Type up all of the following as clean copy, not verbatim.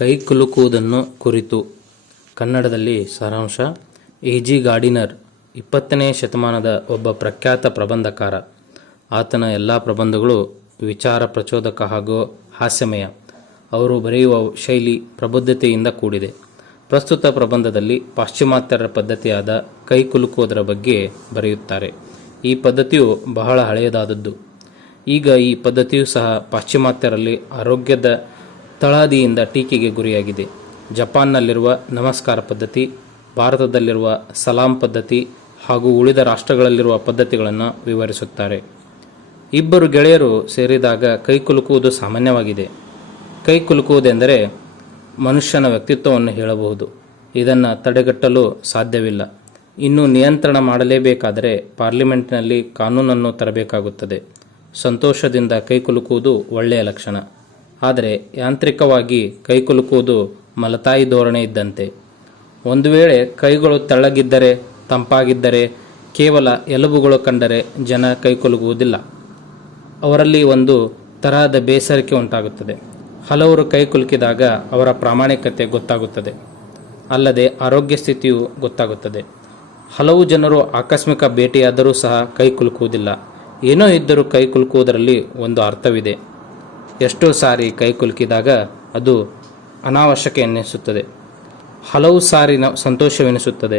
ಕೈಕುಲುಕುವುದನ್ನು ಕುರಿತು ಕನ್ನಡದಲ್ಲಿ ಸಾರಾಂಶ. A.G.Gardiner 20ನೇ ಶತಮಾನದ ಒಬ್ಬ ಪ್ರಖ್ಯಾತ ಪ್ರಬಂಧಕಾರ. ಆತನ ಎಲ್ಲ ಪ್ರಬಂಧಗಳು ವಿಚಾರ ಪ್ರಚೋದಕ ಹಾಗೂ ಹಾಸ್ಯಮಯ. ಅವರು ಬರೆಯುವ ಶೈಲಿ ಪ್ರಬುದ್ಧತೆಯಿಂದ ಕೂಡಿದೆ. ಪ್ರಸ್ತುತ ಪ್ರಬಂಧದಲ್ಲಿ ಪಾಶ್ಚಿಮಾತ್ಯರ ಪದ್ಧತಿಯಾದ ಕೈಕುಲುಕುವುದರ ಬಗ್ಗೆ ಬರೆಯುತ್ತಾರೆ. ಈ ಪದ್ಧತಿಯು ಬಹಳ ಹಳೆಯದಾದದ್ದು. ಈಗ ಈ ಪದ್ಧತಿಯು ಸಹ ಪಾಶ್ಚಿಮಾತ್ಯರಲ್ಲಿ ಆರೋಗ್ಯದ ತಳಹದಿಯಿಂದ ಟೀಕೆಗೆ ಗುರಿಯಾಗಿದೆ. ಜಪಾನ್ನಲ್ಲಿರುವ ನಮಸ್ಕಾರ ಪದ್ಧತಿ, ಭಾರತದಲ್ಲಿರುವ ಸಲಾಂ ಪದ್ಧತಿ ಹಾಗೂ ಉಳಿದ ರಾಷ್ಟ್ರಗಳಲ್ಲಿರುವ ಪದ್ಧತಿಗಳನ್ನು ವಿವರಿಸುತ್ತಾರೆ. ಇಬ್ಬರು ಗೆಳೆಯರು ಸೇರಿದಾಗ ಕೈಕುಲುಕುವುದು ಸಾಮಾನ್ಯವಾಗಿದೆ. ಕೈಕುಲುಕುವುದೆಂದರೆ ಮನುಷ್ಯನ ವ್ಯಕ್ತಿತ್ವವನ್ನು ಹೇಳಬಹುದು. ಇದನ್ನು ತಡೆಗಟ್ಟಲು ಸಾಧ್ಯವಿಲ್ಲ. ಇನ್ನು ನಿಯಂತ್ರಣ ಮಾಡಲೇಬೇಕಾದರೆ ಪಾರ್ಲಿಮೆಂಟ್ನಲ್ಲಿ ಕಾನೂನನ್ನು ತರಬೇಕಾಗುತ್ತದೆ. ಸಂತೋಷದಿಂದ ಕೈಕುಲುಕುವುದು ಒಳ್ಳೆಯ ಲಕ್ಷಣ. ಆದರೆ ಯಾಂತ್ರಿಕವಾಗಿ ಕೈಕುಲುಕುವುದು ಮಲತಾಯಿ ಧೋರಣೆ ಇದ್ದಂತೆ. ಒಂದು ವೇಳೆ ಕೈಗಳು ತೆಳ್ಳಗಿದ್ದರೆ, ತಂಪಾಗಿದ್ದರೆ, ಕೇವಲ ಎಲುಬುಗಳು ಕಂಡರೆ ಜನ ಕೈಕುಲುಕುವುದಿಲ್ಲ. ಅವರಲ್ಲಿ ಒಂದು ತರಹದ ಬೇಸರಿಕೆ ಉಂಟಾಗುತ್ತದೆ. ಹಲವರು ಕೈಕುಲುಕಿದಾಗ ಅವರ ಪ್ರಾಮಾಣಿಕತೆ ಗೊತ್ತಾಗುತ್ತದೆ, ಅಲ್ಲದೆ ಆರೋಗ್ಯ ಸ್ಥಿತಿಯು ಗೊತ್ತಾಗುತ್ತದೆ. ಹಲವು ಜನರು ಆಕಸ್ಮಿಕ ಭೇಟಿಯಾದರೂ ಸಹ ಕೈಕುಲುಕುವುದಿಲ್ಲ. ಏನೋ ಇದ್ದರೂ ಕೈಕುಲುಕುವುದರಲ್ಲಿ ಒಂದು ಅರ್ಥವಿದೆ. ಎಷ್ಟೋ ಸಾರಿ ಕೈಕುಲುಕಿದಾಗ ಅದು ಅನಾವಶ್ಯಕ ಎನ್ನಿಸುತ್ತದೆ. ಹಲವು ಸಾರಿ ಸಂತೋಷವೆನಿಸುತ್ತದೆ.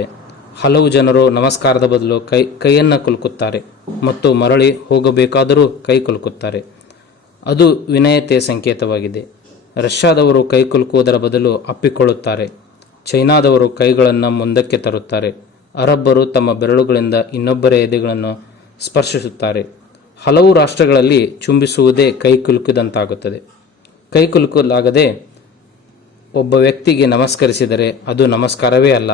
ಹಲವು ಜನರು ನಮಸ್ಕಾರದ ಬದಲು ಕೈಯನ್ನು ಕುಲುಕುತ್ತಾರೆ ಮತ್ತು ಮರಳಿ ಹೋಗಬೇಕಾದರೂ ಕೈ ಕುಲುಕುತ್ತಾರೆ. ಅದು ವಿನಯತೆಯ ಸಂಕೇತವಾಗಿದೆ. ರಷ್ಯಾದವರು ಕೈಕುಲುಕುವುದರ ಬದಲು ಅಪ್ಪಿಕೊಳ್ಳುತ್ತಾರೆ. ಚೈನಾದವರು ಕೈಗಳನ್ನು ಮುಂದಕ್ಕೆ ತರುತ್ತಾರೆ. ಅರಬ್ಬರು ತಮ್ಮ ಬೆರಳುಗಳಿಂದ ಇನ್ನೊಬ್ಬರ ಎದೆಗಳನ್ನು ಸ್ಪರ್ಶಿಸುತ್ತಾರೆ. ಹಲವು ರಾಷ್ಟ್ರಗಳಲ್ಲಿ ಚುಂಬಿಸುವುದೇ ಕೈಕುಲುಕಿದಂತಾಗುತ್ತದೆ. ಕೈಕುಲುಕಲಾಗದೆ ಒಬ್ಬ ವ್ಯಕ್ತಿಗೆ ನಮಸ್ಕರಿಸಿದರೆ ಅದು ನಮಸ್ಕಾರವೇ ಅಲ್ಲ.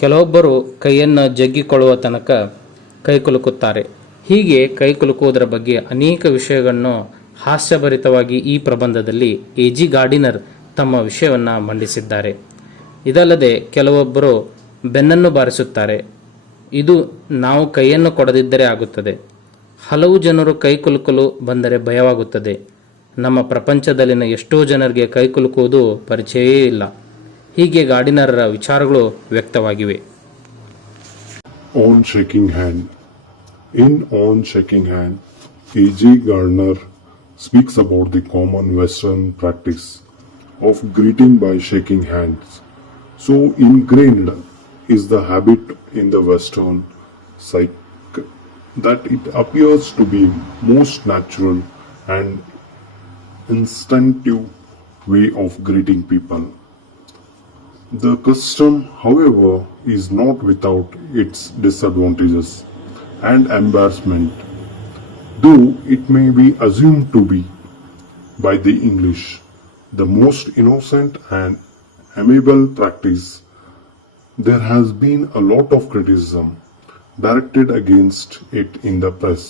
ಕೆಲವೊಬ್ಬರು ಕೈಯನ್ನು ಜಗ್ಗಿಕೊಳ್ಳುವ ತನಕ ಕೈಕುಲುಕುತ್ತಾರೆ. ಹೀಗೆ ಕೈಕುಲುಕುವುದರ ಬಗ್ಗೆ ಅನೇಕ ವಿಷಯಗಳನ್ನು ಹಾಸ್ಯಭರಿತವಾಗಿ ಈ ಪ್ರಬಂಧದಲ್ಲಿ A.G.Gardiner ತಮ್ಮ ವಿಷಯವನ್ನು ಮಂಡಿಸಿದ್ದಾರೆ. ಇದಲ್ಲದೆ ಕೆಲವೊಬ್ಬರು ಬೆನ್ನನ್ನು ಬಾರಿಸುತ್ತಾರೆ. ಇದು ನಾವು ಕೈಯನ್ನು ಕೊಡದಿದ್ದರೆ ಆಗುತ್ತದೆ. ಹಲವು ಜನರು ಕೈಕುಲುಕಲು ಬಂದರೆ ಭಯವಾಗುತ್ತದೆ. ನಮ್ಮ ಪ್ರಪಂಚದಲ್ಲಿನ ಎಷ್ಟೋ ಜನರಿಗೆ ಕೈಕುಲುಕುವುದು ಪರಿಚಯವೇ ಇಲ್ಲ. ಹೀಗೆ ಗಾರ್ಡಿನರರ ವಿಚಾರಗಳು ವ್ಯಕ್ತವಾಗಿವೆ. On shaking hand. In On shaking hand, A.G.Gardiner speaks about the common Western practice of greeting by shaking hands. So ingrained is the habit in the Western psyche that it appears to be most natural and instinctive way of greeting people. The custom, however, is not without its disadvantages and embarrassment, though it may be assumed to be, by the English, the most innocent and amiable practice. There has been a lot of criticism directed against it in the press.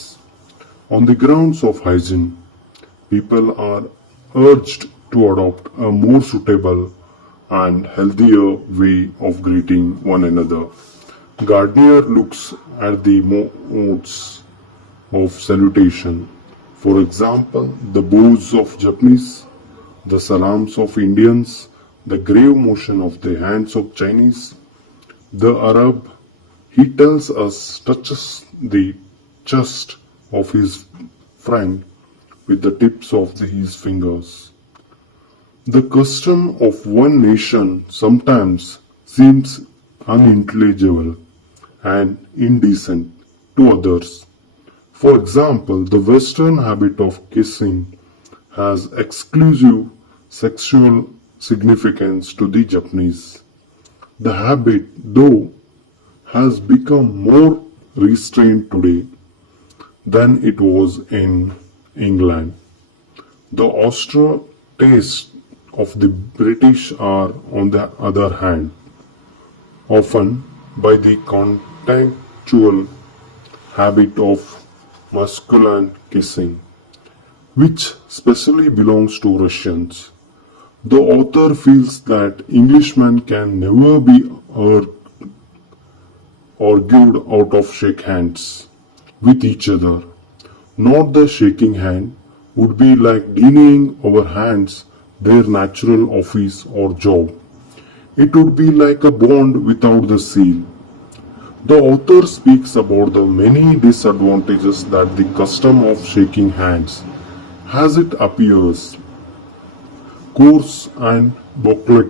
On the grounds of hygiene, people are urged to adopt a more suitable and healthier way of greeting one another. Gardiner looks at the modes of salutation. For example, the bows of Japanese, the salams of Indians, the grave motion of the hands of Chinese. The Arab, he tells us, touches the chest of his friend with the tips of his fingers. The custom of one nation sometimes seems unintelligible and indecent to others. For example, the Western habit of kissing has exclusive sexual significance to the Japanese. The habit, though, has become more restrained today than it was in England. The austere taste of the British are, on the other hand, often by the contemptuous habit of masculine kissing, which specially belongs to Russians. The author feels that Englishmen can never be argued out of shake hands with each other. Not the shaking hand would be like denying our hands their natural office or job. It would be like a bond without the seal. The author speaks about the many disadvantages that the custom of shaking hands as it appears coarse and bucolic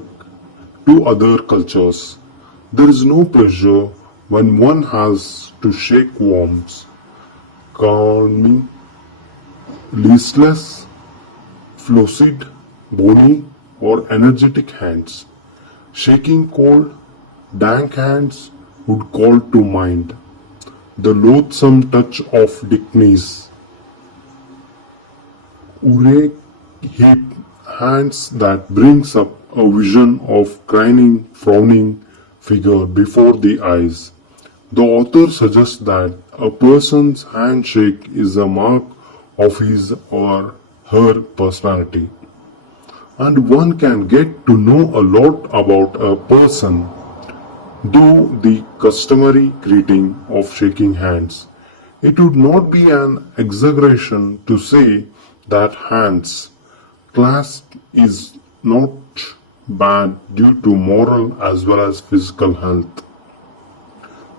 to other cultures. There is no pleasure when one has to shake warm, calming, listless, flaccid, bony, or energetic hands. Shaking cold, dank hands would call to mind the loathsome touch of Dickney's Ure heap hands that brings up a vision of grinning, frowning figure before the eyes. The author suggests that a person's handshake is a mark of his or her personality, and one can get to know a lot about a person though the customary greeting of shaking hands. It would not be an exaggeration to say that hands clasp is not bad due to moral as well as physical health.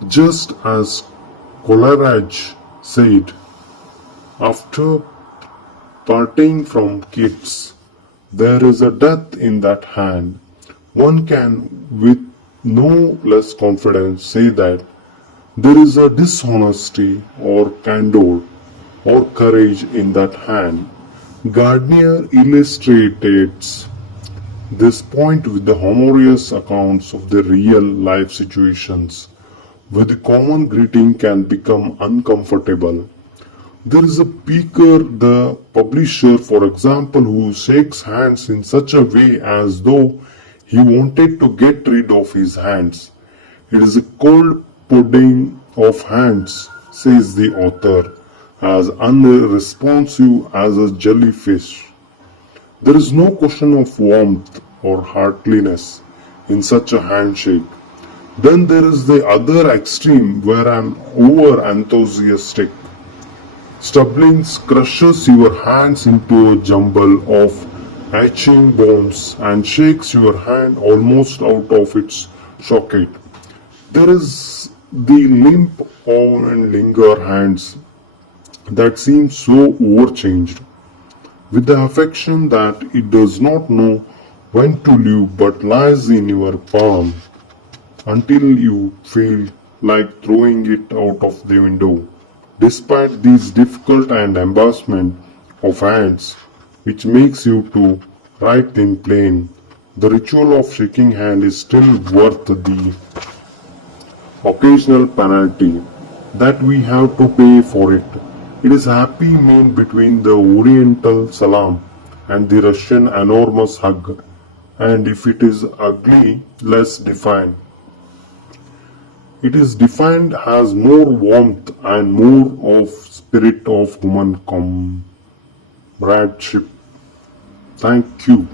Just as Coleridge said, after parting from kids, there is a death in that hand. One can with no less confidence say that there is a dishonesty or candor or courage in that hand. Gardiner illustrates this point with the humorous accounts of the real life situations where the common greeting can become uncomfortable. There is a speaker, the publisher, for example, who shakes hands in such a way as though he wanted to get rid of his hands. It is a cold pudding of hands, says the author, as unresponsive as a jellyfish. There is no question of warmth or heartliness in such a handshake. Then there is the other extreme where an over enthusiastic Stubbings crushes your hands into a jumble of aching bones and shakes your hand almost out of its socket. There is the limp and linger hands that seem so overchanged, with the affection that it does not know when to leave but lies in your palm until you feel like throwing it out of the window. Despite these difficult and embarrassment of hands, which makes you to write in plain, the ritual of shaking hand is still worth the occasional penalty that we have to pay for it. It is a happy mean between the Oriental salam and the Russian enormous hug, and if it is ugly, less defined. It is defined as more warmth and more of spirit of human comradeship. Thank you.